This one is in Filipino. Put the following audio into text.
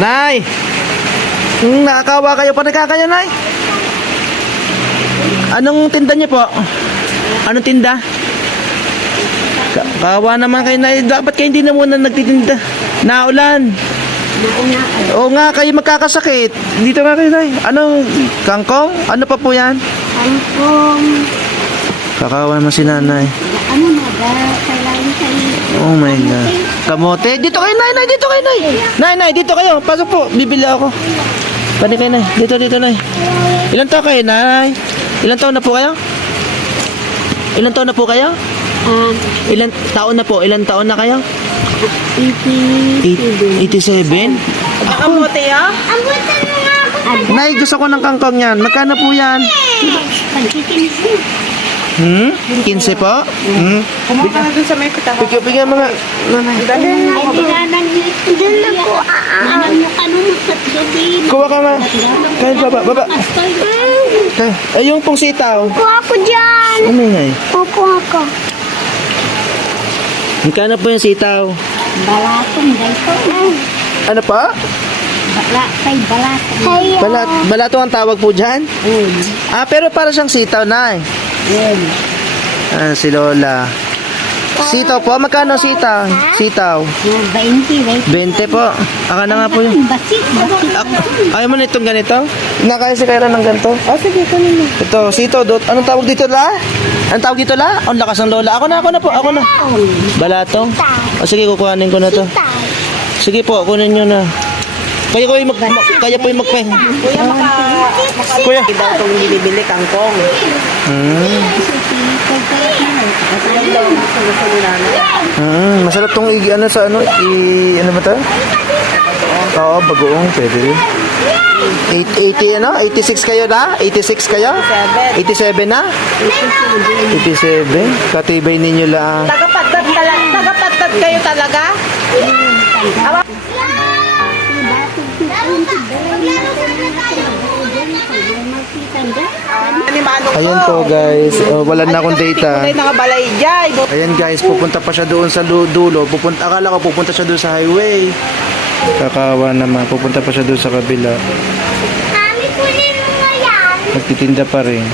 Nay! Nakakawa kayo pa kayo, Nay? Anong tinda niyo po? Anong tinda? Kawa naman kayo, Nay. Dapat kayo hindi na muna nagtitinda. Naulan. Oo nga, kayo magkakasakit. Dito nga kayo, Nay. Anong kangkong? Ano pa po yan? Kangkong. Kakawa naman si Nanay. Ano na ba? Kailangan kayo. Oh my God. Kamote. Dito kayo, Nay. Nay, dito kayo, Nay. Nay, Nay, dito kayo. Pasok po. Bibili ako. Pwede kayo, Nay. Dito, Nay. Ilan taon kayo, Nay? Ilan taon na po kayo? Ilan taon na po kayo? Ilan taon na po? Ilan taon na kayo? 87. Kamote ah? Ang buta mo nga ako. Nay, gusto ko ng kangkong yan. Magkano po yan? Pagkikinis mo. 15 po? Kumuha ka na dun sa may pitahan. Bigyan mga Nanay. Ay, dinanan niyo. Doon na po. Ano sa gabi. Kuha ka nga. Kain, baba. Ay, yung pong sitaw. Kuha ako dyan. Ano yun? Kukuha ako. Magkano po yung sitaw? Balatong dito. Ano pa? Balatong. Balato ang tawag po dyan? Pero para siyang sitaw, Nay. Si Lola. Sitaw po? Magkano sitaw? Sitaw? 20. 20 po. Aka na nga po yun. Basit. Ayaw mo na itong ganito? Nakaya si Kyra ng ganito? Sige, kunin mo. Ito, sitaw. Anong tawag dito, La? Anong tawag dito, La? Ang lakas ng Lola. Ako na po. Ako na. Balatong? O sige, kukuhanin ko na to. Sige po, kunin nyo na. Kaya po yung magpahinga. Kuya, Kuya. Daw itong binibili kangkong. Masarap tong ano ba to? Oo, bagoong, pwede rin. 86 kayo na? 86 kayo? 87 na? 87? Katibay ninyo lang. Tagapatad kayo talaga? Ayan po guys, wala na akong data. Kulay nakabalay dyan. Ayan guys, pupunta pa siya doon sa dulo. Akala ko pupunta siya doon sa highway. Kakawa naman, pupunta pa siya doon sa kabila. Mami, kunin mo nga yan. Nagtitinda pa rin.